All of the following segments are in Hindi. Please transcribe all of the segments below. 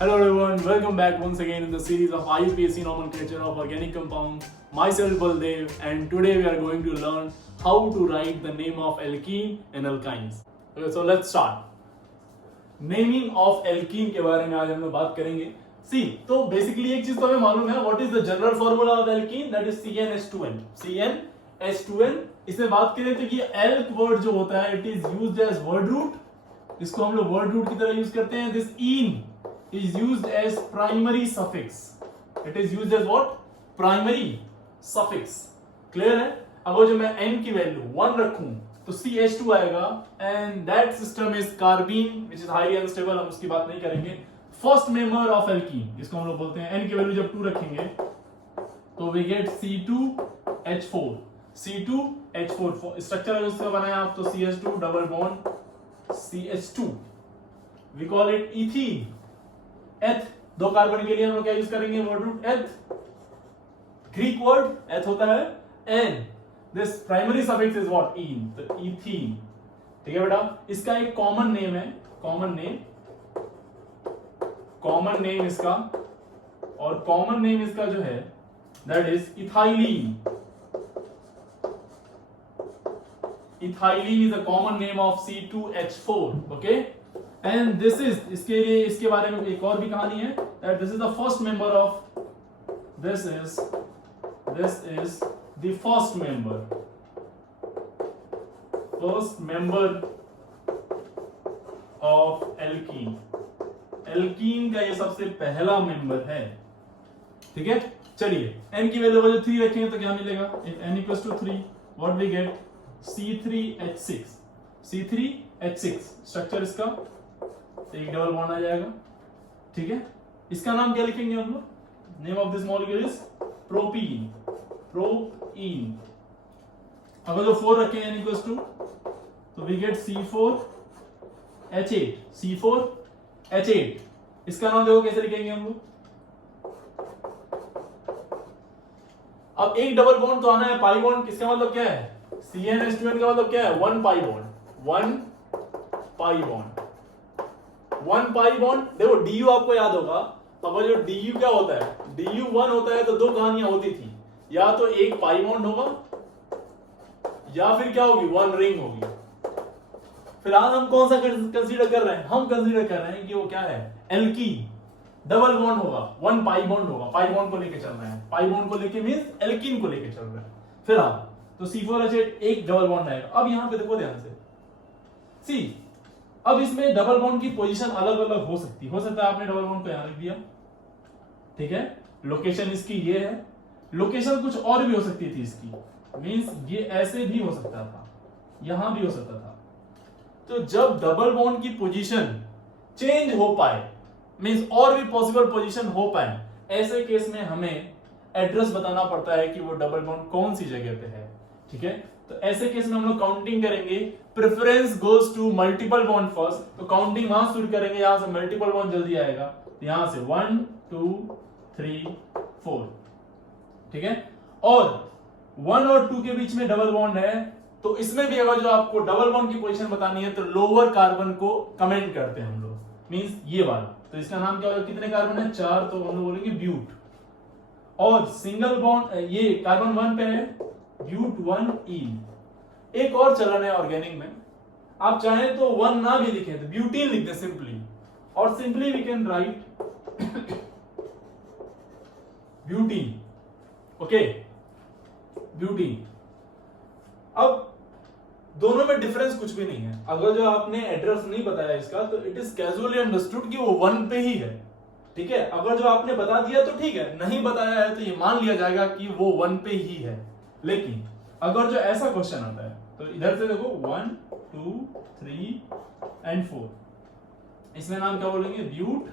Hello everyone, welcome back once again in the series of IUPAC nomenclature of organic compounds. Myself Baldev, and today we are going to learn how to write the name of alkene and alkynes. Okay, so let's start. Naming of alkene के बारे में आज हम लोग बात करेंगे. See, तो basically एक चीज तो हमें मालूम है. What is the general formula of alkene? That is CnH2n. CnH2n. इसमें बात करें तो ये alk word जो होता है, it is used as word root. इसको हम लोग word root की तरह यूज करते हैं. This en is used as primary suffix. It is used as what? Primary suffix. Clear है? अगर जो मैं n की वैल्यू 1 रखूं तो CH2 आएगा and that system is carbene which is highly unstable. हम उसकी बात नहीं करेंगे. First member of alkene इसको हम लोग बोलते हैं. n की वैल्यू जब 2 रखेंगे तो we get C2H4. C2H4 structure जिसका बनाया आप तो CH2 double bond CH2. We call it ethene. एथ, दो कार्बन के लिए हम लोग क्या यूज करेंगे? Word root eth. Greek word eth होता है ene. This primary suffix is what? Ene. तो इथीन. ठीक है बेटा. इसका एक कॉमन नेम है. कॉमन नेम इसका, और कॉमन नेम इसका जो है that is ethylene. Ethylene is a common name of C2H4. Okay. And this is इसके बारे में एक और भी कहानी है. That this is the first member of this is the first member of alkene. Alkene का ये सबसे पहला मेंबर है. ठीक है. चलिए n की वैल्यू जो 3 रखेंगे तो क्या मिलेगा? If n equals to 3 what we get? C3H6. C3H6 structure इसका एक डबल बॉन्ड आ जाएगा. ठीक है. इसका नाम क्या लिखेंगे हम लोग? Name of this molecule is propene. अगर जो 4 रखें n इक्वल्स टू तो वी गेट C4H8. C4H8 इसका नाम देखो कैसे लिखेंगे हम लोग. अब एक डबल बॉन्ड तो आना है. पाई बॉन्ड किसका मतलब क्या है? CnH2n का मतलब क्या है? 1 पाई बॉन्ड. 1 pi bond. देखो du आपको याद होगा. अगर जो du क्या होता है? du 1 होता है तो दो कहानियां होती थी. या तो एक पाई बॉन्ड होगा या फिर क्या होगी? 1 रिंग होगी. फिर आज हम कौन सा कंसीडर कर रहे हैं? हम कंसीडर कर रहे हैं कि वो क्या है? एल्कीन. डबल बॉन्ड होगा, 1 पाई बॉन्ड होगा. पाई बॉन्ड को लेके चल रहे हैं. पाई बॉन्ड को लेके मींस एल्कीन को लेके चल रहे हैं. फिर आप तो C4H8 एक डबल बॉन्ड आएगा. अब यहां पे देखो ध्यान से. सी अब इसमें डबल बॉन्ड की पोजीशन अलग अलग हो सकती है. आपने डबल बॉन्ड को यहां रख दिया. ठीक है. लोकेशन इसकी ये है. लोकेशन कुछ और भी हो सकती थी इसकी. मींस ये ऐसे भी हो सकता था, यहां भी हो सकता था. तो जब डबल बॉन्ड की पोजीशन चेंज हो पाए, मींस और भी पॉसिबल पोजीशन हो पाए, ऐसे केस में हमें एड्रेस बताना पड़ता है कि वो डबल बॉन्ड कौन सी जगह पे है. ठीक है. तो ऐसे केस में हम लोग काउंटिंग करेंगे. Preference goes to multiple bond first. तो काउंटिंग वहां शुरू करेंगे. यहां से मल्टीपल बॉन्ड जल्दी आएगा. तो यहां से 1 2 3 4. ठीक है. और 1 और 2 के बीच में डबल बॉन्ड है. तो इसमें भी अगर जो आपको डबल बॉन्ड की पोजीशन बतानी है तो लोअर कार्बन को कमेंट करते हैं हम लोग. मींस ये वाला. तो इसका नाम क्या होगा? कितने कार्बन है? 4. तो हम लोग बोलेंगे ब्यूट. और सिंगल बॉन्ड ये कार्बन 1 पे है, ब्यूट 1 एक और चलन है ऑर्गेनिक में. आप चाहें तो 1 ना भी लिखें तो ब्यूटीन लिख दे सिंपली. और simply we can write butene. Okay. Butene. अब दोनों में डिफरेंस कुछ भी नहीं है. अगर जो आपने एड्रेस नहीं बताया इसका तो इट इज कैजुअली अंडरस्टूड कि वो 1 पे ही है. ठीक है. अगर जो आपने बता दिया तो ठीक है, नहीं बताया है तो ये मान लिया जाएगा कि वो 1 पे ही है. लेकिन अगर जो ऐसा क्वेश्चन आता है तो इधर से देखो 1 2 3 एंड 4. इसमें नाम क्या बोलेंगे? ब्यूट.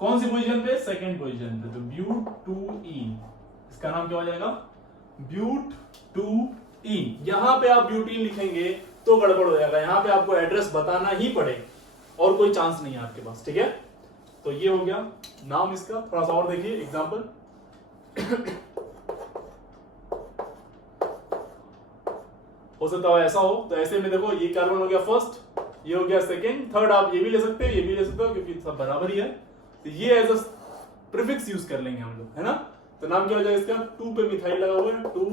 कौन सी पोजीशन पे? सेकंड पोजीशन पे. तो ब्यूट 2 इसका नाम क्या हो जाएगा? ब्यूट 2 यहां पे आप ब्यूटीन लिखेंगे तो गड़बड़ हो जाएगा. यहां पे आपको एड्रेस बताना ही पड़ेगा और कोई चांस नहीं है आपके पास. ठीक है. तो ये हो गया नाम इसका. थोड़ा सा और देखिए एग्जांपल. हो सकता है ऐसा हो. तो ऐसे में देखो ये कार्बन हो गया फर्स्ट, ये हो गया सेकेंड, थर्ड आप ये भी ले सकते हो, ये भी ले सकते हो क्योंकि सब बराबर ही है. तो ये एज अ प्रीफिक्स यूज कर लेंगे हम लोग, है ना। तो नाम क्या हो जाएगा इसका, 2 पे मिथाइल लगा हुआ है, 2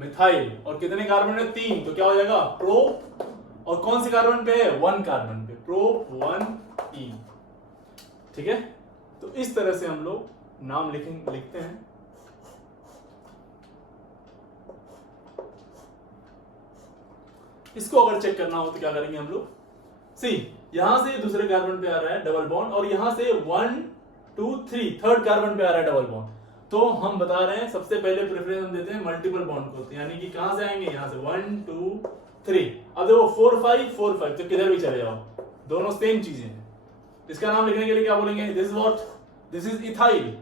मिथाइल, और कितने कार्बन है, 3, तो क्या हो जाएगा प्रोप, और कौन से कार्बन पे है, 1 कार्बन पे, प्रोप 1 ईन। ठीक है, तो इस तरह से हम लोग नाम लिखते हैं। इसको अगर चेक करना हो तो क्या करेंगे हम लोग, सी यहां से दूसरे कार्बन पे आ रहा है डबल बॉन्ड, और यहां से 1 2 3 थर्ड कार्बन पे आ रहा है डबल बॉन्ड, तो हम बता रहे हैं सबसे पहले प्रेफरेंस हम देते हैं मल्टीपल बॉन्ड को, यानी कि कहां से आएंगे, यहां से 1 2 3। अब देखो 4 5 4 5, तो किधर भी चले जाओ, दोनों सेम चीजें हैं। इसका नाम लिखने के लिए क्या बोलेंगे, this is what, this is ethyl,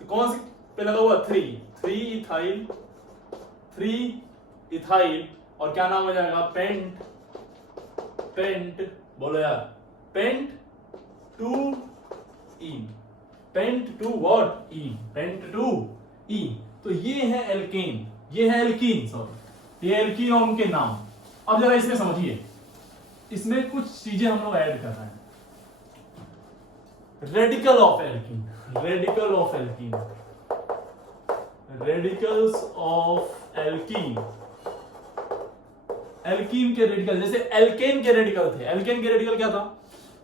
तो कौन सी पे लगा हुआ, 3 इथाइल, 3 इथाइल, और क्या नाम हो जाएगा, पेंट, बोलो यार, pent 2 ene, pent 2 what, ene, pent 2 ene. तो ये है एल्केन, ये है एल्कीन, सॉरी, ये एल्कीन और उनके नाम। अब जरा इसमें समझिए, इसमें कुछ चीजें हम लोग ऐड कर रहे हैं। Radical of alkene, radical of alkene, radicals of alkene, alkene के रेडिकल, जैसे एल्केन के रेडिकल थे, एल्केन के रेडिकल क्या था,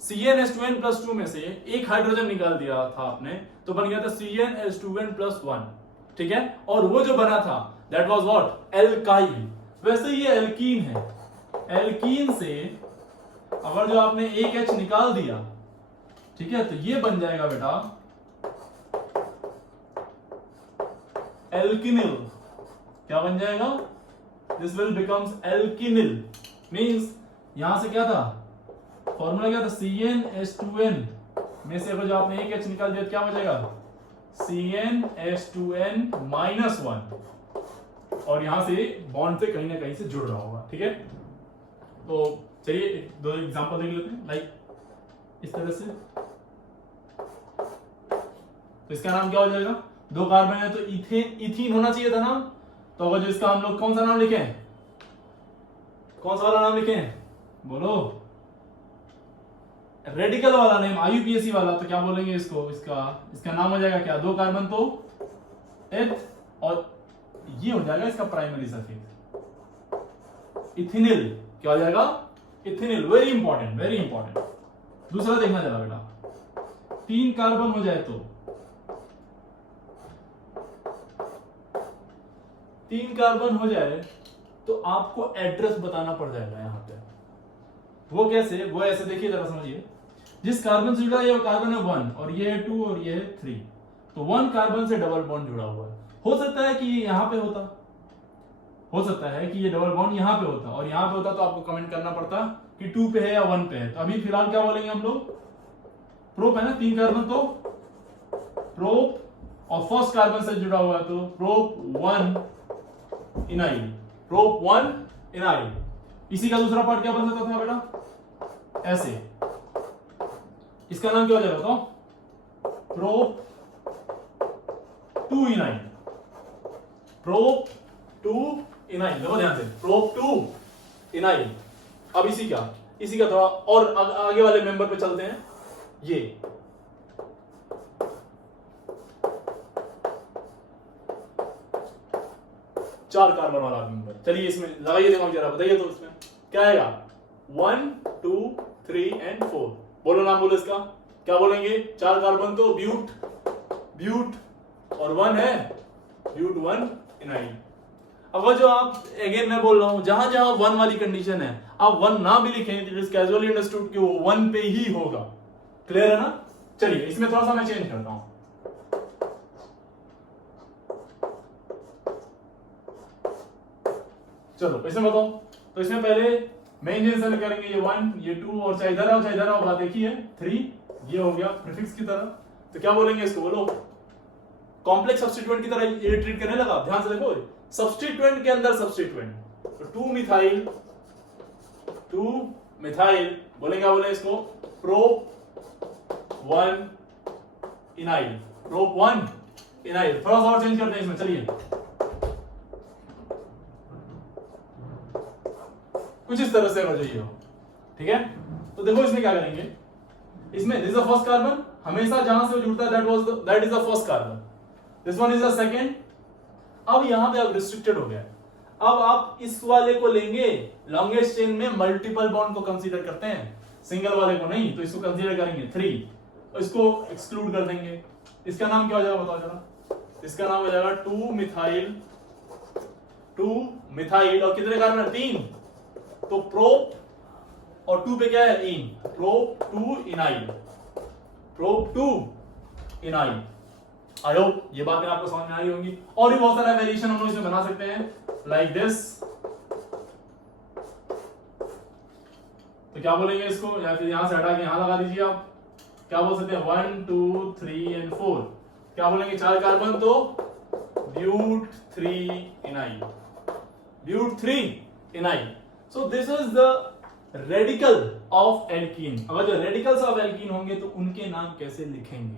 CnH2n+2 में से एक हाइड्रोजन निकाल दिया था आपने, तो बन गया था CnH2n+1, ठीक है, और वो जो बना था दैट वाज व्हाट, एल्काइल। वैसे ये एल्कीन है, एल्कीन से अगर जो आपने एक H निकाल दिया, ठीक है, तो ये बन जाएगा बेटा एल्किनिल। क्या बन जाएगा, दिस विल बिकम्स एल्किनिल, मींस यहां से क्या था, फॉर्मूला क्या था, CnH2n में से अगर जो आपने एक H निकाल दिया तो क्या बचेगा, CnH2n-1, और यहां से बॉन्ड से कहीं ना कहीं से जुड़ रहा होगा, ठीक है। तो चलिए दो एग्जांपल देख लेते हैं, लाइक इस तरह से। तो इसका नाम क्या हो जाएगा, 2 कार्बन है तो इथीन होना चाहिए था नाम, तो अगर जो इसका हम लोग कौन सा नाम लिखे, कौन सा वाला नाम लिखे, बोलो, रेडिकल वाला नेम, IUPAC वाला, तो क्या बोलेंगे इसको, इसका नाम हो जाएगा क्या, 2 कार्बन तो एथ, और ये हो जाएगा इसका प्राइमरी सफिक्स, इथिनिल। क्या हो जाएगा, ethynyl. Very important, very important. दूसरा देखना जरा बेटा, 3 कार्बन हो जाए तो, 3 कार्बन हो जाए तो आपको एड्रेस बताना पड़ जाएगा यहां पे। वो कैसे, वो ऐसे देखिए जरा समझिए, जिस कार्बन से जुड़ा है वो कार्बन है 1, और ये है 2, और ये है 3, तो 1 कार्बन से डबल बॉन्ड जुड़ा हुआ है। हो सकता है कि ये यहां पे होता, हो सकता है कि ये डबल बॉन्ड यहां पे होता, और यहां पे होता तो आपको कमेंट करना पड़ता कि 2 पे है या 1 पे है। तो अभी फिलहाल क्या बोलेंगे हम लोग, प्रोप है ना, 3 कार्बन तो प्रोप, और फर्स्ट कार्बन से जुड़ा हुआ है तो प्रोप 1 इनाइल, प्रोप 1 इनाइल। इसी का दूसरा पार्ट क्या बन सकता था बेटा, ऐसे, इसका नाम क्या हो जाएगा, तो प्रोप 2 इनाइल, प्रोप 2 इनाइल। देखो ध्यान से, प्रोप 2 इनाइल। अब इसी का थोड़ा और आगे वाले मेंबर पे चलते हैं, ये चार कार्बन वाला मेंबर। चलिए इसमें लगाइए दिमाग जरा, बताइए तो इसमें क्या आएगा, 1 2 3 एंड 4। बोलो नाम, बोलो इसका क्या बोलेंगे, 4 कार्बन तो ब्यूट, और 1 है ब्यूट 1 इनाइल। अगर जो आप, अगेन मैं बोल रहा हूं, जहां जहां 1 वाली कंडीशन है, आप 1 ना भी लिखें, इट इज कैजुअली अंडरस्टूड कि वो 1 पे ही होगा। क्लियर है ना। चलिए इसमें थोड़ा सा मैं चेंज करता हूं, चलो इसमें बताओ। तो इसमें पहले मेन जिन से करेंगे, ये 1 ये 2, और चाहे इधर आओ चाहे इधर आओ, बात एक ही है, 3 ये हो गया प्रीफिक्स की तरह। तो क्या बोलेंगे इसको, बोलो कॉम्प्लेक्स सब्स्टिट्यूएंट की तरह ये ट्रीट करने लगा। ध्यान से देखो, सब्स्टिट्यूएंट के अंदर सब्स्टिट्यूएंट, तो 2 मिथाइल बोलेंगे, बोले इसको प्रोप 1 इनाइल, प्रोप 1 इनाइल। थोड़ा सा और चेंज करते हैं इसमें, चलिए कुछ इस तरह से हो जाइए, ठीक है। तो देखो इसमें क्या करेंगे, इसमें this is the first carbon, हमेशा जहां से वो जुड़ता है that is the first carbon, this one is the second. अब यहां पे आप रिस्ट्रिक्टेड हो गया। अब आप इस वाले को लेंगे, लॉन्गेस्ट चेन में मल्टीपल बॉन्ड को कंसीडर करते हैं, सिंगल वाले को नहीं, तो इसको कंसीडर करेंगे 3, इसको एक्सक्लूड कर देंगे। इसका नाम क्या हो जाएगा बताओ जरा, इसका नाम हो जाएगा 2 मिथाइल और कितने कार्बन 3, तो प्रोप और 2 पे क्या है इन, प्रोप 2 इनाइल, प्रोप 2 इनाइल। आई होप ये बातें आपको समझ में आ रही होंगी। और भी बहुत सारा वेरिएशन हम लोग इसमें बना सकते हैं लाइक दिस। तो क्या बोलेंगे इसको, या फिर यहां से हटा के यहां लगा दीजिए आप, क्या बोल सकते हैं 1 2 3 एंड 4, क्या बोलेंगे 4 कार्बन तो but 3 ynyl, but 3 ynyl. So this is the radical of alkene. अगर जो रेडिकल्स ऑफ एल्कीन होंगे तो उनके नाम कैसे लिखेंगे,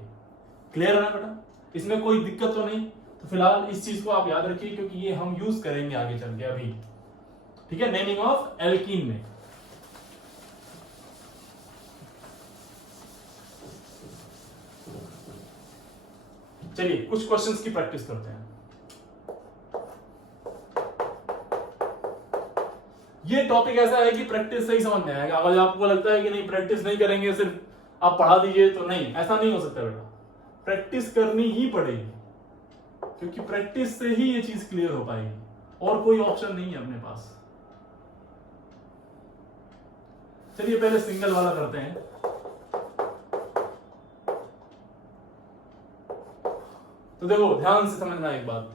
क्लियर है ना बेटा, इसमें कोई दिक्कत तो नहीं। तो फिलहाल इस चीज को आप याद रखिए क्योंकि ये हम यूज करेंगे आगे चल के अभी, ठीक है, नेमिंग ऑफ एल्कीन में। चलिए कुछ क्वेश्चंस की प्रैक्टिस करते हैं। ये टॉपिक ऐसा है कि प्रैक्टिस से ही समझ में आएगा। अगर आपको लगता है कि नहीं प्रैक्टिस नहीं करेंगे सिर्फ आप पढ़ा दीजिए, तो नहीं, ऐसा नहीं हो सकता बेटा, प्रैक्टिस करनी ही पड़ेगी क्योंकि प्रैक्टिस से ही ये चीज क्लियर हो पाएगी और कोई ऑप्शन नहीं है अपने पास। चलिए पहले सिंगल वाला करते हैं। तो देखो ध्यान से समझना एक बात,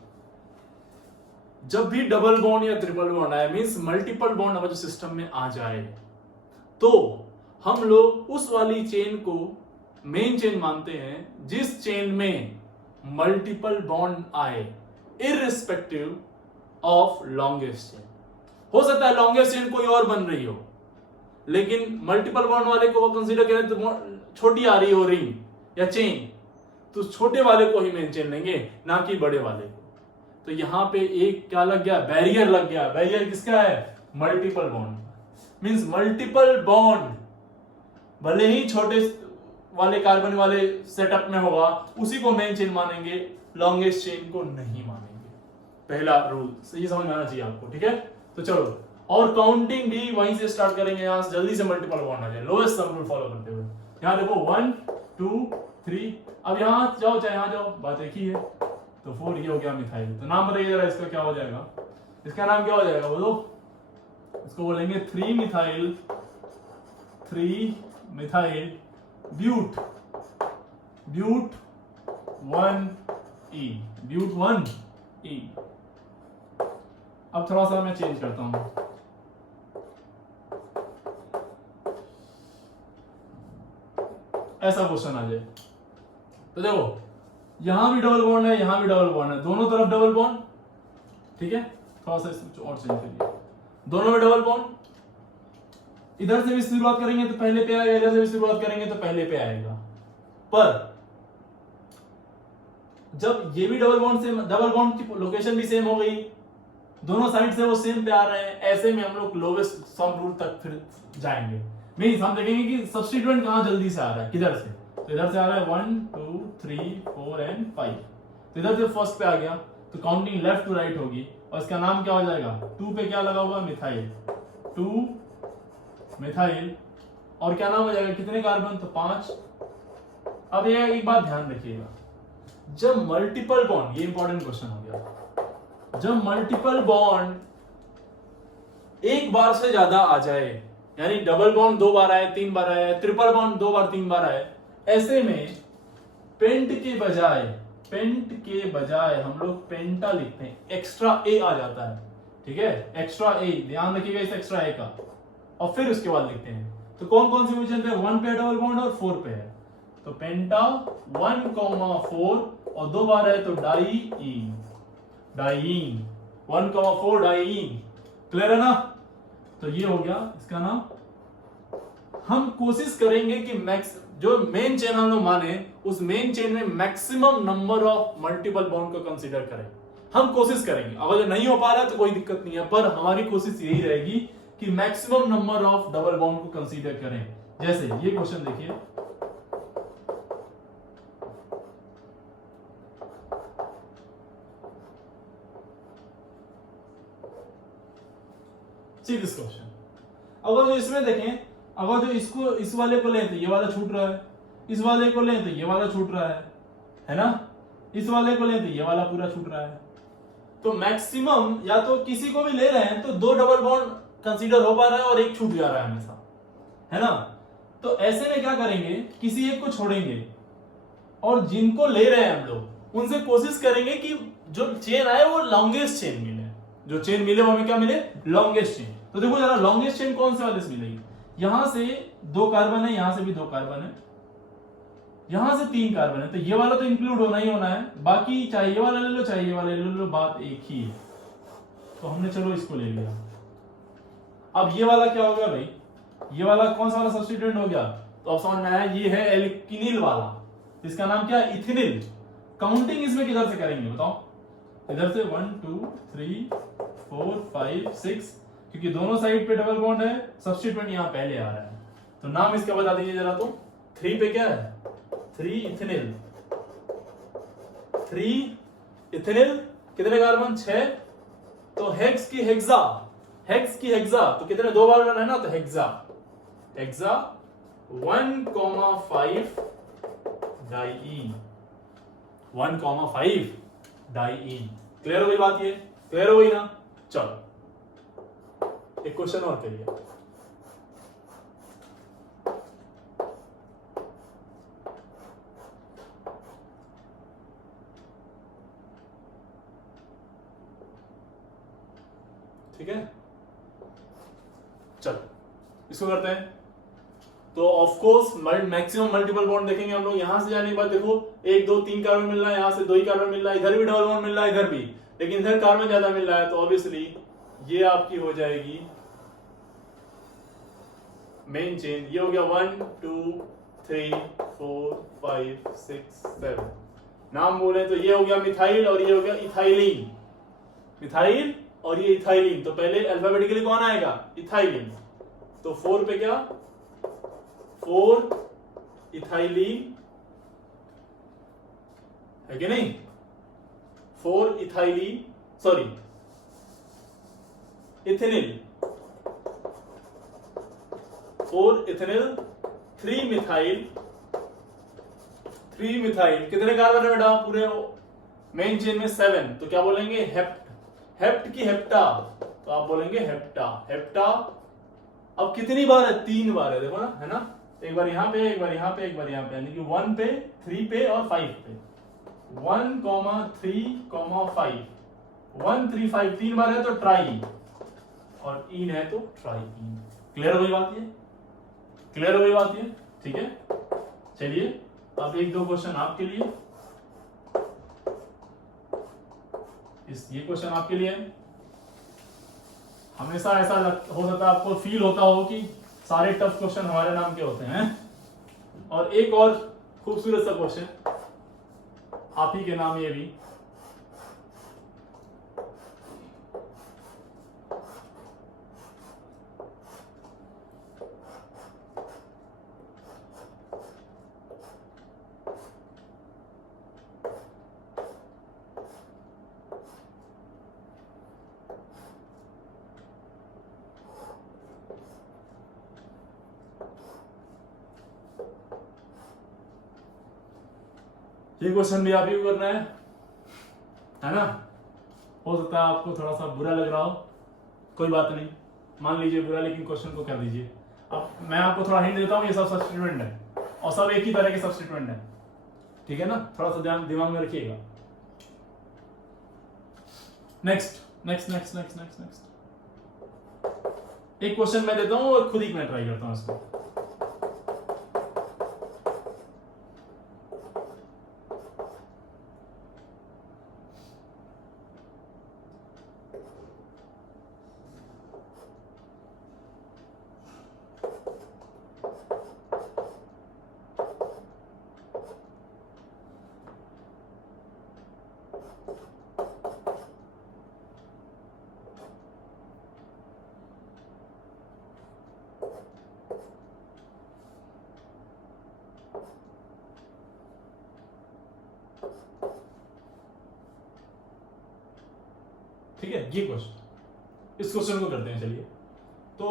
जब भी डबल बॉन्ड या ट्रिपल बॉन्ड आए, मींस मल्टीपल बॉन्ड हमारे सिस्टम में आ जाए, तो हम लोग उस वाली चेन को मेन चेन मानते हैं जिस चेन में मल्टीपल बॉन्ड आए, इररिस्पेक्टिव ऑफ लॉन्गेस्ट चेन। हो सकता है लॉन्गेस्ट चेन कोई और बन रही हो, लेकिन मल्टीपल बॉन्ड वाले को कंसीडर करें तो छोटी आ रही हो रिंग या चेन, तो छोटे वाले को ही मेन चेन लेंगे, ना कि बड़े वाले को। तो यहां पे एक क्या लग गया, बैरियर लग गया। बैरियर किसका है, multiple bond, means multiple bond भले ही छोटे वाले कार्बन वाले सेटअप में होगा, उसी को मेन चेन मानेंगे, लॉन्गेस्ट चेन को नहीं मानेंगे। पहला रूल सही समझ में आना चाहिए आपको, ठीक है। तो चलो, और काउंटिंग भी वहीं से स्टार्ट करेंगे, यहां से जल्दी से मल्टीपल बॉन्ड आ जाए, लोएस्ट सम रूल फॉलो करते हुए। यहां देखो 1 2 3, अब यहां जाओ चाहे यहां जाओ, बात एक ही है। तो 4 ये हो गया मिथाइल। तो नाम बताइए जरा इसका क्या हो जाएगा, इसका नाम क्या हो जाएगा बोलो, इसको बोलेंगे 3 मिथाइल ब्यूट 1E, ब्यूट 1E। अब थोड़ा सा मैं चेंज करता हूं, ऐसा क्वेश्चन आ जाए तो देखो यहां भी डबल बॉन्ड है, यहां भी डबल बॉन्ड है, दोनों तरफ डबल बॉन्ड, ठीक है। थोड़ा सा इसको और चेंज करिए, दोनों में डबल बॉन्ड, इधर से भी शुरुआत करेंगे तो पहले पे आएगा, इधर से भी शुरुआत करेंगे तो पहले पे आएगा। पर जब ये भी डबल बॉन्ड से, डबल बॉन्ड की लोकेशन भी सेम हो गई, दोनों साइड से वो सेम पे आ रहे हैं, ऐसे में हम लोग लोवेस्ट सम रूल तक फिर जाएंगे। मींस हम देखेंगे कि सब्स्टिट्यूएंट कहां जल्दी से आ रहा है, किधर से, तो इधर से आ रहा है 1 2 3 4 एंड 5, तो इधर से फर्स्ट पे आ गया, तो काउंटिंग लेफ्ट टू राइट होगी, और इसका नाम क्या हो जाएगा, 2 पे क्या लगा हुआ, मिथाइल, 2 मिथाइल, और क्या नाम हो जाएगा, कितने कार्बन, तो 5। अब ये एक बात ध्यान रखिएगा, जब मल्टीपल बॉन्ड, ये इंपॉर्टेंट क्वेश्चन हो गया, जब मल्टीपल बॉन्ड एक बार से ज्यादा आ जाए, यानी डबल बॉन्ड 2 बार आए, 3 बार आए, ट्रिपल बॉन्ड 2 बार 3 बार आए, ऐसे में पेंट के बजाय हम लोग पेंटा लिखते हैं, एक्स्ट्रा ए आ जाता है, ठीक है, एक्स्ट्रा ए, ध्यान रखिएगा इस एक्स्ट्रा ए का, और फिर उसके बाद लिखते हैं। तो कौन कौन सी पोजीशन पे, 1 पे डबल बॉन्ड और 4 पे है, तो पेंटा 1,4 और 2 बार है तो डाईईन 1,4 डाईईन, क्लियर है ना। तो ये हो गया इसका नाम। हम कोशिश करेंगे कि मैक्स जो मेन चेन हम लोग माने, उस मेन चेन में maximum number of multiple bond को कंसीडर करें, हम कोशिश करेंगे। अगर नहीं हो पा रहा है तो कोई दिक्कत नहीं है, पर हमारी कोशिश यही रहेगी कि maximum number of double bond को कंसीडर करें। जैसे ये क्वेश्चन देखिए, सी दिस क्वेश्चन। अगर जो इसमें देखें, अगर जो इसको इस वाले को लें तो ये वाला छूट रहा है, इस वाले को लें तो ये वाला छूट रहा है ना, इस वाले को लें तो ये वाला पूरा छूट रहा है। तो मैक्सिमम या तो किसी को भी ले रहे हैं तो 2 डबल बॉन्ड कंसीडर हो पा रहा है और एक छूट जा रहा है हमेशा, है ना। तो ऐसे में क्या करेंगे, किसी एक को छोड़ेंगे और जिनको ले रहे हैं हम लोग उनसे कोशिश करेंगे कि जो चेन आए वो लॉन्गेस्ट चेन मिले, जो चेन मिले वो हमें क्या मिले, लॉन्गेस्ट चेन। तो देखो जरा लॉन्गेस्ट चेन कौन से वाले से मिलेगी, यहां से 2 कार्बन है, यहां से भी 2 कार्बन है, यहां से 3 कार्बन है, तो ये वाला तो इंक्लूड होना ही होना है, बाकी चाहे ये वाला ले लो चाहे ये वाला ले लो, बात एक ही है। तो हमने चलो इसको ले लिया। अब ये वाला क्या हो गया भाई, ये वाला कौन सा वाला सब्स्टिट्यूएंट हो गया, तो अब समझ में आया ये है एल्किनिल वाला, इसका नाम क्या है, इथिनिल। काउंटिंग इसमें किधर से करेंगे बताओ, इधर से 1 2 3 4 5 6, क्योंकि दोनों साइड पे डबल बॉन्ड है, सब्स्टिट्यूएंट यहां पहले आ रहा है, तो नाम इसका बता दीजिए जरा। तो 3 पे क्या है, 3 इथिनिल, 3 इथिनिल, कितने कार्बन 6, तो हेक्स की हेक्सा, हेक्स की हेक्सा, तो कितने 2 बार है ना, तो hexa, hexa 1,5 diene, 1,5 diene. Clear हो गई बात, ये क्लियर हो गई ना। चलो एक क्वेश्चन और करिए। ठीक है, चलो इसको करते हैं। तो of course maximum multiple bond देखेंगे हम लोग। यहां से जाने के बाद देखो 1 2 3 कार्बन मिल रहा है, यहां से 2 ही कार्बन मिल रहा है, इधर भी डबल बॉन्ड मिल रहा है, इधर भी, लेकिन इधर कार्बन ज्यादा मिल रहा है, तो ऑब्वियसली ये आपकी हो जाएगी मेन चेन। ये हो गया 1 2 3 4 5 6 7, नाम बोले तो ये हो गया मिथाइल और ये हो गया इथाइलिन, मिथाइल और ये इथाइलिन। तो पहले अल्फाबेटिकली कौन आएगा, इथाइलिन। तो 4 पे क्या, 4 इथाइलिन है कि नहीं, 4 इथाइलिन, सॉरी इथेनिल, 4 इथेनिल, 3 मिथाइल, 3 मिथाइल, कितने कार्बन है बेटा पूरे मेन चेन में 7, तो क्या बोलेंगे, हेप्ट, हेप्ट की हेप्टा, तो आप बोलेंगे हेप्टा, हेप्टा। अब कितनी बार है, 3 बार है, देखो ना, है ना, एक बार यहां पे, एक बार यहां पे, एक बार यहां पे, यानी कि 1 पे 3 पे और 5 पे, 1 3 5, 1 3 5 3 बार है तो ट्राई, और इन है तो ट्राईइन। क्लियर हो गई बात, ये क्लियर हो गई बात ये, ठीक है। चलिए अब 1 2 क्वेश्चन आपके लिए, ये क्वेश्चन आपके लिए। हमेशा ऐसा हो सकता है आपको फील होता हो कि सारे टफ क्वेश्चन हमारे नाम के होते हैं, और एक और खूबसूरत सा क्वेश्चन आप ही के नाम, ये भी ये क्वेश्चन भी आप ही को करना है ना। हो सकता है आपको थोड़ा सा बुरा लग रहा हो, कोई बात नहीं, मान लीजिए बुरा, लेकिन क्वेश्चन को कर दीजिए। अब मैं आपको थोड़ा हिंट देता हूँ, ये सब सब्स्टिट्यूएंट है और सब एक ही तरह के सब्स्टिट्यूएंट है, ठीक है ना, थोड़ा सा ध्यान दिमाग में रखिएगा। Next next next next next next एक क्वेश्चन मैं देता हूँ और खुद ही मैं ट्राई करता हूँ इसको। ठीक है, ये क्वेश्चन, इस क्वेश्चन को करते हैं। चलिए तो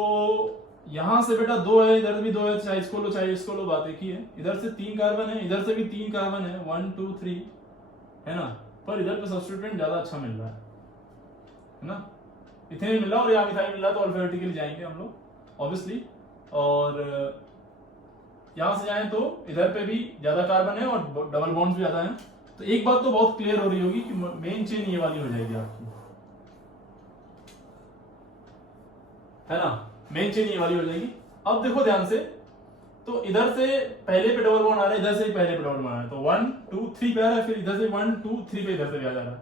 यहां से बेटा 2 है, इधर भी 2 है, चाहे इसको लो चाहे इसको लो, बात एक ही है। इधर से 3 कार्बन है, इधर से भी 3 कार्बन है, 1 2 3 है ना, पर इधर पे सब्स्टिट्यूएंट ज्यादा अच्छा मिल रहा है ना, इथेन मिल रहा है और यहाँ मिथाइल मिल रहा है, तो अल्फाबेटिकली जाएंगे हम लोग ऑब्वियसली। और यहां से जाएं तो इधर पे भी ज्यादा कार्बन है और डबल बॉन्ड्स भी ज्यादा हैं। तो एक बात तो बहुत क्लियर हो रही होगी कि मेन चेन ये वाली हो जाएगी आपकी, है ना, मेन चेन ये वाली हो जाएगी। अब देखो ध्यान से, तो इधर से पहले पे डबल बॉन्ड आ रहा है, इधर से भी पहले पे डबल बॉन्ड आ रहा है, तो 1 2 3 पे आ रहा है, फिर इधर से 1 2 3 पे इधर से भी आ जा रहा है।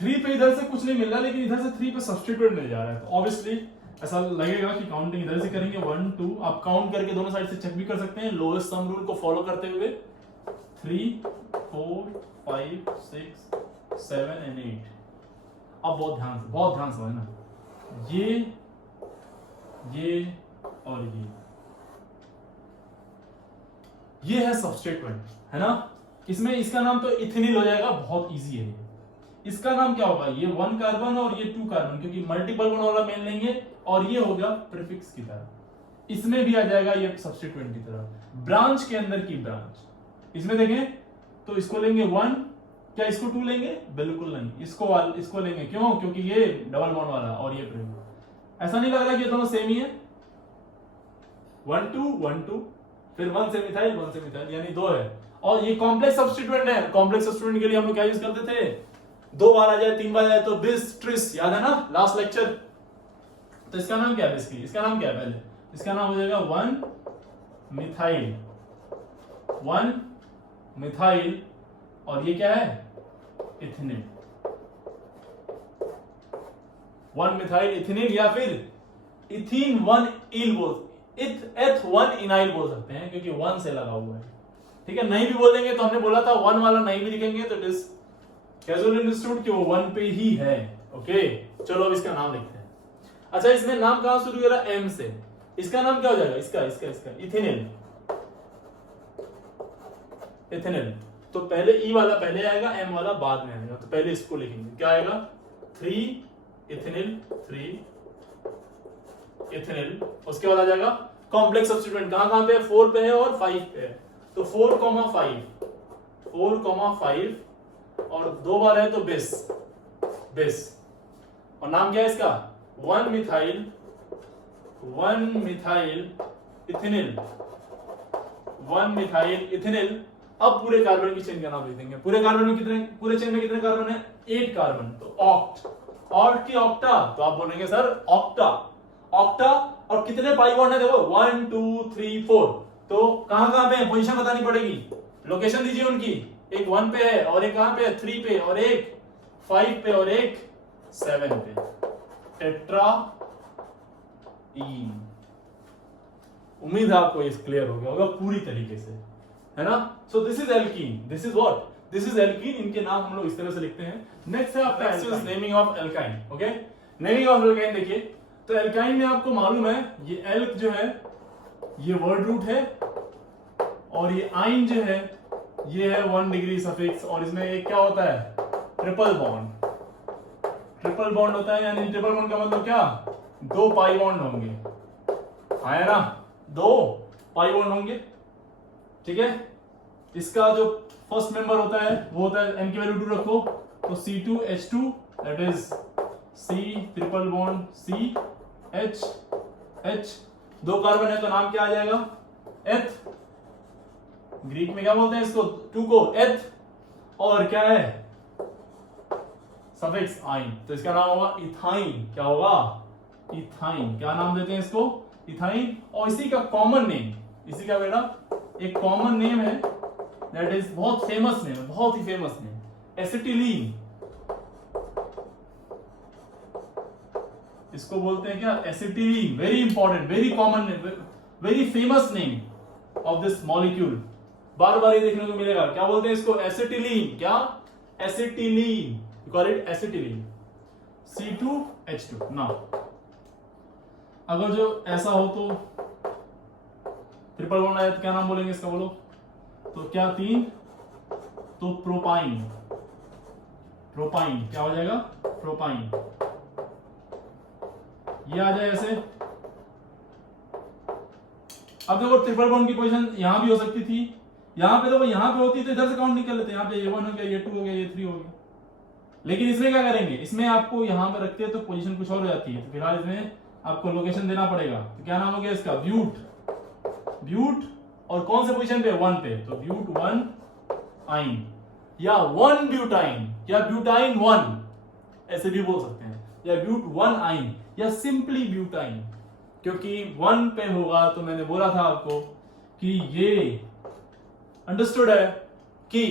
3 पे इधर से कुछ नहीं मिल रहा, लेकिन इधर से 3 पे सब्स्टिट्यूएंट मिल जा रहा है, तो ऑब्वियसली ऐसा लगेगा कि काउंटिंग इधर से करेंगे 1 2, आप काउंट करके दोनों साइड से चेक भी कर सकते हैं लोएस्ट सम रूल को फॉलो करते हुए, 3 4 5 6 7 एंड 8। अब बहुत ध्यान से समझना, ये और ये है सब्स्टिट्यूएंट, है ना। इसमें इसका नाम तो इथेनिल हो जाएगा, बहुत इजी है। इसका नाम क्या होगा, ये 1 कार्बन और ये 2 कार्बन, क्योंकि मल्टीपल बॉन्ड वाला मेन लेंगे, और ये हो गया प्रीफिक्स की तरह, इसमें भी आ जाएगा ये सब्स्टिट्यूएंट की तरह, ब्रांच के अंदर की ब्रांच। इसमें देखें तो इसको लेंगे 1, क्या इसको 2 लेंगे, बिल्कुल नहीं, इसको लेंगे, क्यों, क्योंकि ये डबल बॉन्ड वाला और ये प्रीफिक्स। ऐसा नहीं लग रहा कि ये दोनों सेम ही है, 1 2 1 2, फिर 1 से मिथाइल यानी 2 है। और ये कॉम्प्लेक्स सब्स्टिट्यूएंट है, कॉम्प्लेक्स सब्स्टिट्यूएंट के लिए हम लोग क्या यूज करते थे, 2 बार आ जाए 3 बार आ जाए तो बिस ट्रिस, याद है ना लास्ट लेक्चर। तो इसका नाम क्या है बेसिकली, इसका नाम क्या है, पहले इसका नाम हो जाएगा 1 मिथाइल, और ये क्या है, इथेनिल, 1 मिथाइल इथेनिल, या फिर इथीन 1 इल बोल, एथ 1 इनाइल बोल सकते हैं, क्योंकि 1 से लगा हुआ है, ठीक है। नहीं भी बोलेंगे तो हमने बोला था 1 वाला नहीं भी लिखेंगे तो इट इज कैजुअली अंडरस्टूड कि वो 1 पे ही है, ओके। चलो अब इसका नाम लिखते हैं। अच्छा, इसमें नाम कहां शुरू हो रहा है, एम से, इसका नाम क्या हो जाएगा, इसका इथेनिल। तो पहले ई वाला पहले आएगा, एम वाला बाद में आएगा, तो पहले इसको लिखेंगे, क्या आएगा, 3 इथेनिल, उसके बाद आ जाएगा कॉम्प्लेक्स सब्स्टिट्यूएंट, कहां पे है, 4 पे है और 5 पे है, तो 4,5 और 2 बार है तो बिस, और नाम क्या है इसका, 1 मिथाइल इथेनिल। अब पूरे कार्बन की चेन का नाम लिख देंगे, पूरे चेन में कितने कार्बन है, 8 कार्बन, तो ऑक्ट की ऑक्टा, तो आप बोलेंगे सर ऑक्टा, और कितने पाई बॉन्ड है, देखो 1 2 3 4, तो कहां पे है, पोजीशन बतानी पड़ेगी, लोकेशन दीजिए उनकी, एक 1 पे है और एक कहां पे है, 3 पे, और एक 5 पे और एक 7 पे, टेट्राईन। उम्मीद है आपको ये क्लियर हो गया होगा पूरी तरीके से, है ना। सो this is alkene, this is alkene, इनके नाम हम लोग इस तरह से लिखते हैं। नेक्स्ट है आपका naming of alkyne, okay. Naming of alkyne देखिए, तो एल्काइन में आपको मालूम है ये एल्क जो है ये वर्ड रूट है, और ये आइन जो है ये है 1 डिग्री सफिक्स, और इसमें एक क्या होता है, ट्रिपल बॉन्ड होता है, यानी ट्रिपल बॉन्ड का मतलब क्या, 2 पाई बॉन्ड होंगे, है ना, 2 पाई बॉन्ड होंगे, ठीक है। इसका जो फर्स्ट मेंबर होता है वो होता है, n की वैल्यू 2 रखो, तो C2H2, that is C triple bond C H 2 carbon है तो नाम क्या आ जाएगा, एथ, ग्रीक में क्या बोलते हैं इसको, 2 को एथ, और क्या है सफिक्स आइन, तो इसका नाम होगा इथाइन। क्या होगा, इथाइन, क्या नाम देते हैं इसको, इथाइन। और इसी का कॉमन नेम, इसी का बेटा एक कॉमन नेम है, दैट इज बहुत फेमस नेम, बहुत ही फेमस नेम, एसिटिलीन। इसको बोलते हैं क्या, acetylene, very important, very common name, very famous name of this molecule, बार बार ये देखने को मिलेगा। क्या बोलते हैं इसको, एसिटिलीन, क्या, acetylene, you call it acetylene, C2H2। ना अगर जो ऐसा हो तो ट्रिपल बॉन्ड आया तो क्या नाम बोलेंगे इसका, बोलो, तो क्या 3, तो प्रोपाइन, क्या हो जाएगा, प्रोपाइन, ये आ जाए ऐसे, अब देखो ट्रिपल बॉन्ड की पोजीशन यहाँ भी हो सकती थी, यहाँ पे देखो यहाँ पे होती तो इधर से काउंट नहीं कर लेते, यहाँ पे ये 1 हो गया, ये 2 हो गया, ये 3 हो गया। लेकिन इसमें क्या करेंगे, इसमें आपको यहाँ पे रखते हैं तो पोजीशन कुछ और हो जाती है, तो फिलहाल इसमें आपको लोकेशन देना पड़ेगा। तो क्या नाम हो गया इसका, ब्यूट। ब्यूट और कौन से पोजीशन पे, 1 पे, तो ब्यूट 1 आइन या 1 ब्यूटाइन या ब्यूटाइन 1 ऐसे भी बोल सकते हैं, या ब्यूट 1 आइन या सिंपली ब्यूटाइन, क्योंकि 1 पे होगा तो मैंने बोला था आपको कि ये अंडरस्टूड है कि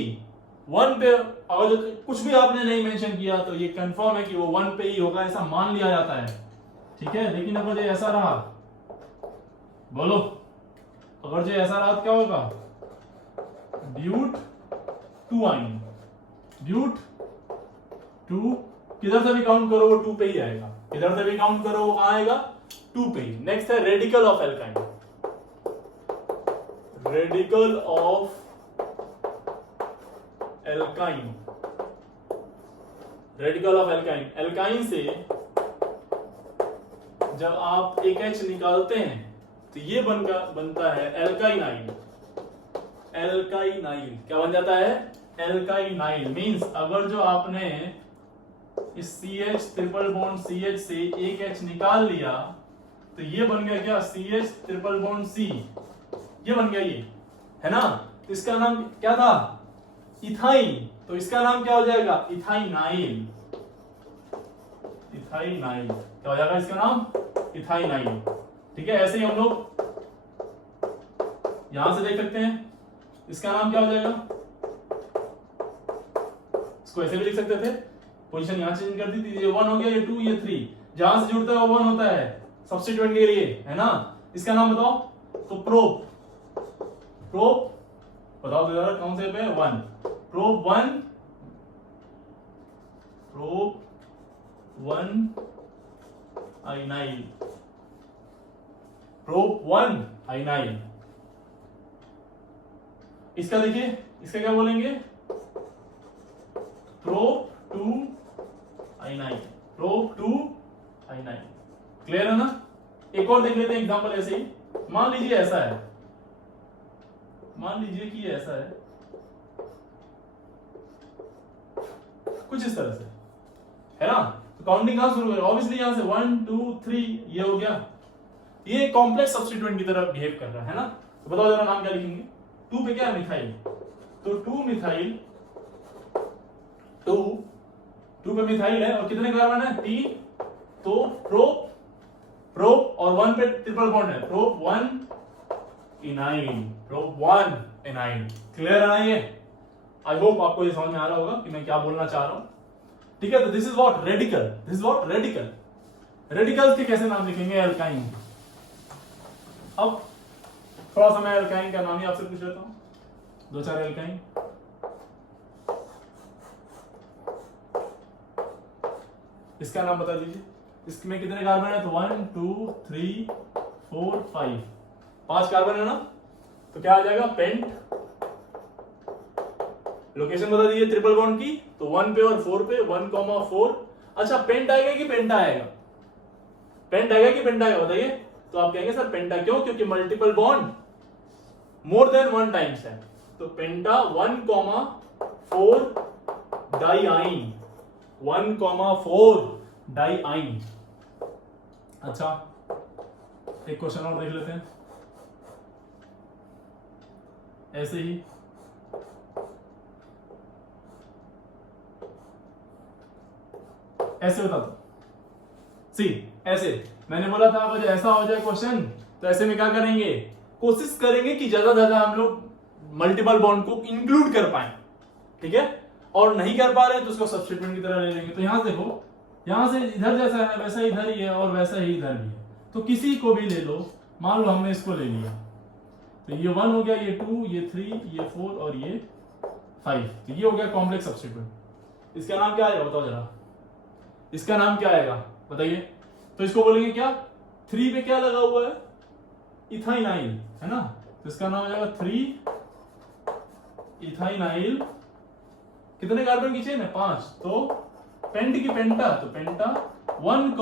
1 पे अगर जो कुछ भी आपने नहीं मेंशन किया तो ये कंफर्म है कि वो 1 पे ही होगा, ऐसा मान लिया जाता है, ठीक है। लेकिन अगर जो ऐसा रहा, बोलो, अगर जो ऐसा रहा तो क्या होगा, ब्यूट 2 आइन, ब्यूट 2, किधर से भी काउंट करो वो 2 पे ही आएगा, किधर से भी काउंट करो वो आएगा 2 पे ही। नेक्स्ट है radical of alkyne, radical of alkyne, radical of alkyne, alkyne से जब आप एक H निकालते हैं तो ये बनता है एल्काइनाइल, एल्काइनाइल क्या बन जाता है, एल्काइनाइल। मींस अगर जो आपने इस CH ट्रिपल बॉन्ड CH से एक H निकाल लिया तो ये बन गया क्या, CH ट्रिपल बॉन्ड C, ये बन गया, ये है ना। तो इसका नाम क्या था, इथाइन, तो इसका नाम क्या हो जाएगा, इथाइनाइल, इथाइनाइल क्या हो जाएगा इसका नाम, इथाइनाइल, ठीक है। ऐसे ही हम लोग यहां से देख सकते हैं, इसका नाम क्या हो जाएगा, इसको ऐसे भी लिख सकते थे, पोजीशन यहां चेंज कर दी थी, ये 1 हो गया, ये 2, ये 3, जहां से जुड़ता है वो 1 होता है सब्स्टिट्यूएंट के लिए, है ना। इसका नाम बताओ, तो प्रोप, प्रोप बताओ जरा कौन से पे, 1, प्रोप 1, प्रोप 1 आइनाइल, प्रोप 1 आइनाइल। इसका देखिए, इसका क्या बोलेंगे, प्रोप 2 आइनाइल, प्रोप 2 आइनाइल, क्लियर है ना। एक और देख लेते हैं एग्जांपल ऐसे ही, मान लीजिए ऐसा है, मान लीजिए कि ऐसा है कुछ इस तरह से, है ना। तो काउंटिंग कहां शुरू करें, ऑब्वियसली यहां से 1 2 3, ये हो गया, ये कॉम्प्लेक्स सब्स्टिट्यूएंट की तरह बिहेव कर रहा है ना। तो बताओ जरा नाम क्या लिखेंगे, 2 पे क्या है, मिथाइल, तो 2 मिथाइल, 2 पे मिथाइल है और कितने कार्बन है, 3, तो प्रोप, प्रोप और 1 पे ट्रिपल बॉन्ड है, प्रोप 1 इनाइल, प्रोप 1 इनाइल, क्लियर है ना ये। आई होप आपको ये समझ में आ रहा होगा कि मैं क्या बोलना चाह रहा हूं, ठीक है। तो this is what radical, this is what radical. Radicals के कैसे नाम लिखेंगे, एल्काइन। अब थोड़ा सा मैं एल्काइन का नाम ही आपसे पूछ लेता हूं, 2-4 एल्काइन। इसका नाम बता दीजिए, इसमें कितने कार्बन है, तो 1 2 3 4 5, 5 कार्बन है ना। तो क्या आ जाएगा, पेंट। लोकेशन बता दीजिए ट्रिपल बॉन्ड की, तो 1 पे और 4 पे, 1,4। अच्छा, पेंट आएगा कि पेंटा आएगा, पेंट आएगा कि पेंटा आएगा बताइए। तो आप कहेंगे सर पेंटा क्यों, क्योंकि multiple bond more than 1 times है, तो पेंटा 1,4 डाइआइन, 1,4 डाइआइन। अच्छा, एक क्वेश्चन और देख लेते हैं, ऐसे ही ऐसे बता दो, सी ऐसे मैंने बोला था अगर ऐसा हो जाए क्वेश्चन तो ऐसे में क्या करेंगे, कोशिश करेंगे कि ज्यादा ज्यादा हम लोग मल्टीपल बॉन्ड को इंक्लूड कर पाए, ठीक है। और नहीं कर पा रहे तो उसको सब्स्टिट्यूएंट की तरह ले लेंगे। तो यहां से देखो, यहां से इधर जैसा है वैसा इधर ही है और वैसा ही इधर भी है, तो किसी को भी ले लो। मान लो हमने इसको ले लिया, तो ये 1 हो गया, ये 2, ये 3, ये 4 और ये 5, तो ये हो गया कॉम्प्लेक्स सब्स्टिट्यूएंट। इसका नाम क्या आएगा बताओ जरा, इसका नाम क्या आएगा बताइए। तो इसको बोलेंगे क्या, 3 पे क्या लगा हुआ है, इथाइनाइल, है ना। तो इसका नाम हो जाएगा 3 इथाइनाइल। कितने कार्बन की चेन है, 5, तो पेंट की पेंटा, तो पेंटा 1,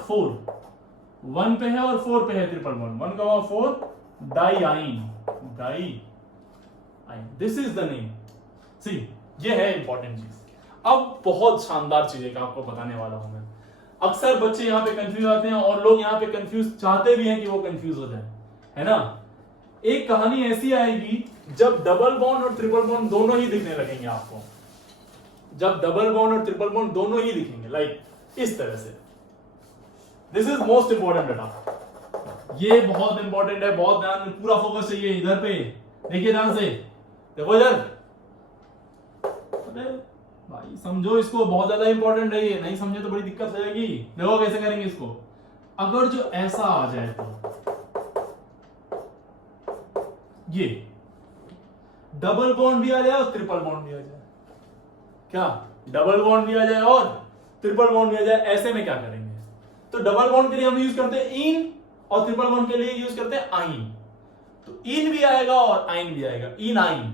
4, 1 पे है और 4 पे है ट्रिपल बॉन्ड, 1 का 4 डाइआइन, डाइआइन, दिस इज द नेम। सी ये है इंपॉर्टेंट चीज। अब बहुत शानदार चीज है आपको बताने वाला हूं मैं। अक्सर बच्चे यहाँ पे कंफ्यूज आते हैं और लोग यहाँ पे कंफ्यूज चाहते भी हैं कि वो कंफ्यूज हो जाए, है ना। एक कहानी ऐसी आएगी जब डबल बॉन्ड और ट्रिपल बॉन्ड दोनों ही दिखने लगेंगे आपको, जब डबल बॉन्ड और ट्रिपल बॉन्ड दोनों ही दिखेंगे, लाइक इस तरह से। दिस इज मोस्ट इंपॉर्टेंट बेटा, ये बहुत इंपॉर्टेंट है, बहुत ध्यान, पूरा फोकस चाहिए इधर पे। देखिए ध्यान से, देखो इधर, अरे भाई समझो इसको, बहुत ज्यादा इंपॉर्टेंट है ये, नहीं समझे तो बड़ी दिक्कत हो जाएगी। देखो कैसे करेंगे इसको। अगर जो ऐसा आ जाए तो ये डबल बॉन्ड भी आ जाए और ट्रिपल बॉन्ड भी आ जाए, क्या डबल बॉन्ड भी आ जाए और ट्रिपल बॉन्ड भी आ जाए, ऐसे में क्या करेंगे? तो डबल बॉन्ड के लिए हम यूज करते हैं इन और ट्रिपल बॉन्ड के लिए यूज करते हैं आइन। तो इन भी आएगा और आइन भी आएगा, इन आइन,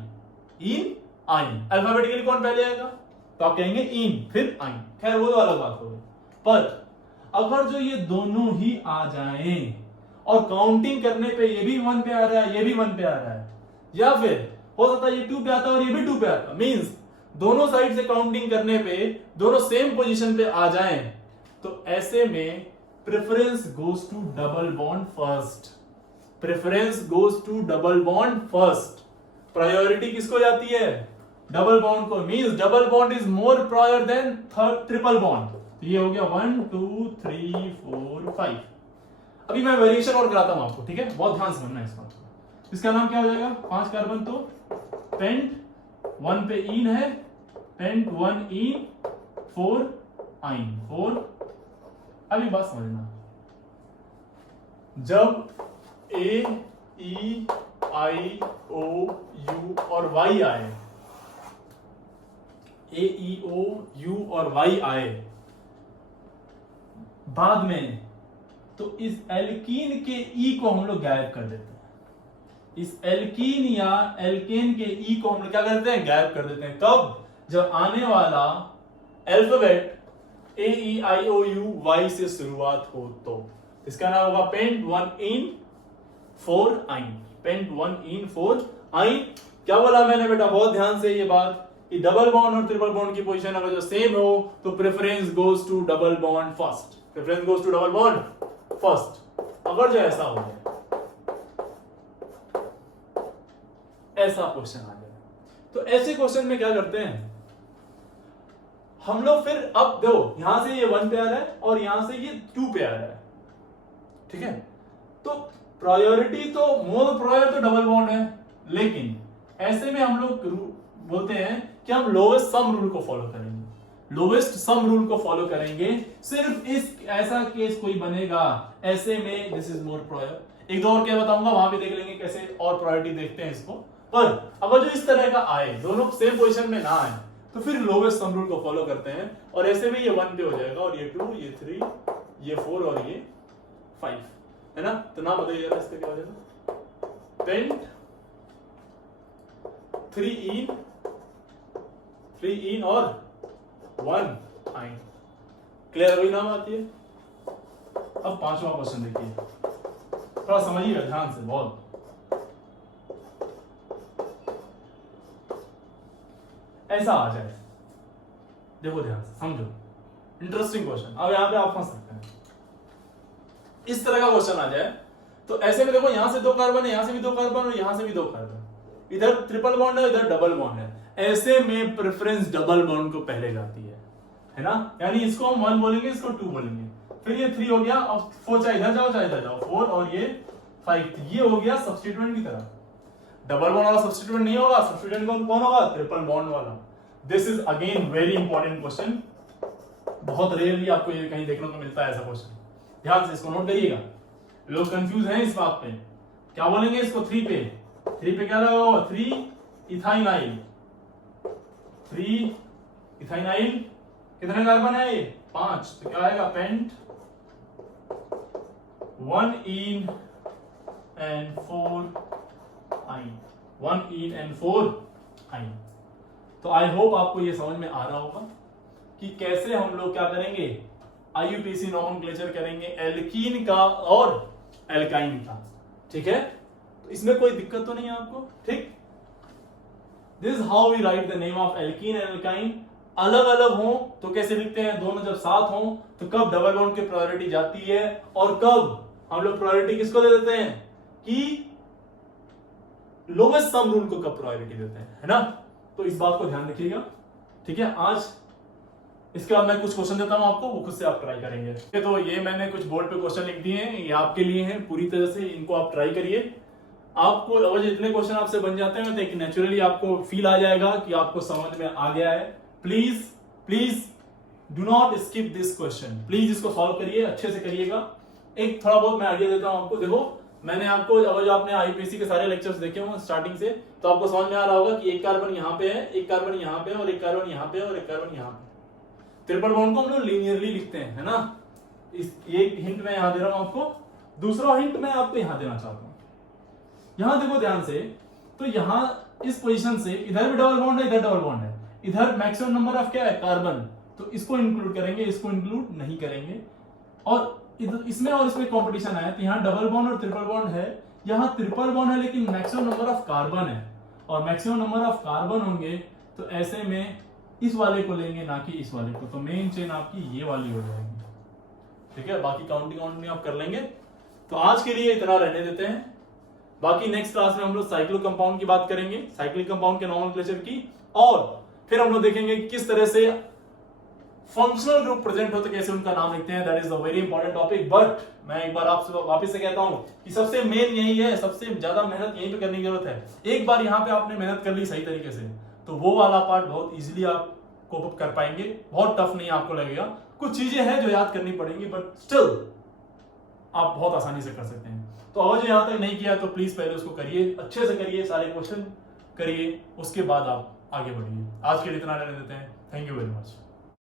इन आइन। अल्फाबेटिकली कौन पहले आएगा? तो आप कहेंगे इन फिर आइन, खैर वो तो अलग बात हो गई। पर अगर जो ये दोनों ही आ जाएं और काउंटिंग करने पे ये भी 1 पे आ रहा है, ये भी 1 पे आ रहा है, या फिर हो सकता है ये 2 पे आता है और ये भी 2 पे आता है, मींस दोनों साइड से काउंटिंग करने पे दोनों सेम पोजीशन पे आ जाएं, तो ऐसे में preference goes to double bond first. Preference goes to double bond first. Priority किसको जाती है? डबल बॉन्ड को, means double bond is more prior than triple bond. तो ये हो गया 1 2 3 4 5। अभी मैं वेरिएशन और कराता हूं आपको, ठीक है, बहुत ध्यान से सुनना है इसका। इसका नाम क्या हो जाएगा? 5 कार्बन, तो पेंट 1 पे इन है, पेंट 1 इन 4 आइन 4। अभी बात समझना, जब ए ई आई ओ यू और वाई आए, ए ई ओ यू और वाई आए बाद में, तो इस एल्कीन के ई को हम लोग गायब कर देते हैं। इस एल्कीन या एल्केन के ई को हम लोग क्या करते हैं? गायब कर देते हैं। कब? जब आने वाला alphabet A E I O U Y से शुरुआत हो तो। इसका नाम होगा पेंट 1 इन 4 आइन, पेंट 1 इन 4 आइन। क्या बोला मैंने बेटा? बहुत ध्यान से ये बात, कि डबल बॉन्ड और ट्रिपल बॉन्ड की पोजीशन अगर जो सेम हो तो preference goes to double bond first. Preference goes to double bond first. अगर जो ऐसा हो जाए, ऐसा क्वेश्चन आ जाए, तो ऐसे क्वेश्चन में क्या करते हैं हम लोग? फिर अब देखो, यहां से ये 1 पे आ रहा है और यहां से ये 2 पे आ रहा है, ठीक है। तो प्रायोरिटी तो मोर प्रायर तो डबल बॉन्ड है, लेकिन ऐसे में हम लोग बोलते हैं कि हम लोएस्ट सम रूल को फॉलो करेंगे। लोएस्ट सम रूल को फॉलो करेंगे। सिर्फ इस ऐसा केस कोई बनेगा, ऐसे में दिस इज मोर प्रायर। एक दो और क्या बताऊंगा, वहां भी देख लेंगे कैसे और प्रायोरिटी देखते हैं इसको। पर अगर जो इस तरह का आए, दोनों सेम पोजीशन में ना आए, तो फिर लोवेस्ट सम रूल को फॉलो करते हैं और ऐसे में ये 1 पे हो जाएगा और ये 2, ये 3, ये 4 और ये 5, है ना। तो नाम बताइए जरा इसका क्या हो जाएगा? पेंट 3 इन और 1 आइन। क्लियर हुई नाम आती है। अब 5वां क्वेश्चन देखिए, थोड़ा समझिएगा ध्यान से बहुत। ऐसा आ जाए, देखो ध्यान से समझो, इंटरेस्टिंग क्वेश्चन। अब यहां पे आप फंस सकते हैं। इस तरह का क्वेश्चन आ जाए तो ऐसे में देखो, यहां से 2 कार्बन है, यहां से भी 2 कार्बन और यहां से भी 2 कार्बन, इधर ट्रिपल बॉन्ड है, इधर डबल बॉन्ड है। ऐसे में प्रेफरेंस डबल बॉन्ड को पहले जाती है ना। यानी इसको हम 1 बोलेंगे, इसको 2 बोलेंगे, फिर ये 3 हो गया। अब 4 चाहे इधर जाओ चाहे इधर जाओ, 4 और ये 5, ये हो गया सब्स्टिट्यूएंट की तरह। डबल बॉन्ड वाला सब्स्टिट्यूएंट नहीं होगा, सब्स्टिट्यूएंट कौन होगा? ट्रिपल बॉन्ड वाला। This is again very important question, बहुत रेयरली आपको ये कहीं देखने को मिलता है ऐसा क्वेश्चन। ध्यान से इसको नोट करिएगा। लोग कंफ्यूज हैं इस बात पे, क्या बोलेंगे इसको? 3 पे क्या लगा होगा? 3 इथाइनाइल। 3 इथाइनाइल कितने कार्बन है ये? 5। तो क्या आएगा? पेंट 1 इन एंड 4 आइन, 1 इन एंड 4 आइन। तो आई होप आपको ये समझ में आ रहा होगा कि कैसे हम लोग क्या करेंगे, आईयूपीएसी नोमेनक्लेचर करेंगे एल्कीन का और एल्काइन का, ठीक है। तो इसमें कोई दिक्कत तो नहीं है आपको, ठीक। This is how we write the name of alkene and alkyne. अलग अलग हो तो कैसे लिखते हैं, दोनों जब साथ हो तो कब डबल बॉन्ड की प्रायोरिटी जाती है और कब हम लोग प्रायोरिटी किसको दे देते हैं कि लोवेस्ट सम रूल को कब प्रायोरिटी देते हैं, है ना। तो इस बात को ध्यान रखिएगा, ठीक है। आज इसके बाद मैं कुछ क्वेश्चन देता हूं आपको, वो खुद से आप ट्राई करेंगे। तो ये मैंने कुछ बोर्ड पे क्वेश्चन लिख दिए हैं, ये आपके लिए हैं पूरी तरह से, इनको आप ट्राई करिए। आपको अगर इतने क्वेश्चन आपसे बन जाते हैं तो एक नेचुरली आपको फील आ जाएगा कि आपको समझ में आ गया है। Please please do not skip this question, please इसको सॉल्व करिए, अच्छे से करिएगा। एक थोड़ा बहुत मैं आइडिया देता हूं आपको। देखो मैंने आपको, अगर जो आपने आईपीएससी के सारे लेक्चर्स देखे हों स्टार्टिंग से, तो आपको समझ में आ रहा होगा कि एक कार्बन यहाँ पे है, एक कार्बन यहाँ पे, और एक कार्बन यहाँ पे, और एक कार्बन यहाँ पे। ट्रिपल बॉन्ड को हम लोग लीनियरली लिखते हैं, है ना। ये हिंट मैं यहां दे रहा हूं आपको। दूसरा हिंट मैं आपको यहां देना चाहता हूं, यहां देखो ध्यान से। तो यहां इस पोजीशन से इधर भी डबल बॉन्ड है, इधर डबल बॉन्ड है, इधर मैक्सिमम नंबर ऑफ क्या है, कार्बन, तो इसको इंक्लूड करेंगे, इसको इंक्लूड नहीं करेंगे। और इसमें और इसमें कंपटीशन आया, तो यहाँ डबल बॉन्ड और ट्रिपल बॉन्ड है, यहाँ ट्रिपल बॉन्ड है लेकिन मैक्सिमम नंबर ऑफ कार्बन है, और मैक्सिमम नंबर ऑफ कार्बन होंगे तो ऐसे में इस वाले को लेंगे ना कि इस वाले को, तो मेन चेन आपकी ये वाली हो जाएगी, ठीक है। बाकी काउंटिंग आप कर लेंगे। तो आज के लिए इतना रहने देते हैं, बाकी नेक्स्ट क्लास में हम लोग साइक्लो कंपाउंड की बात करेंगे, साइक्लिक कंपाउंड के नोमेनक्लेचर की, और फिर हम लोग देखेंगे किस तरह से फंक्शनल ग्रुप प्रेजेंट होते, कैसे उनका नाम लिखते हैं। That is a very important topic. But मैं एक बार आपसे वापस से कहता हूं कि सबसे मेन यही है, सबसे ज्यादा मेहनत यहीं पे करने की जरूरत है। एक बार यहाँ पे आपने मेहनत कर ली सही तरीके से, तो वो वाला पार्ट बहुत इजीली आप कोप अप कर पाएंगे, बहुत टफ नहीं आपको लगेगा। कुछ चीजें हैं जो याद करनी पड़ेंगी, बट स्टिल आप बहुत आसानी से कर सकते हैं। तो अगर जो यहां तक नहीं किया तो प्लीज पहले उसको करिए, अच्छे से करिए, सारे क्वेश्चन करिए, उसके बाद आप आगे बढ़िए। आज के लिए इतना रहने देते हैं। Thank you very much.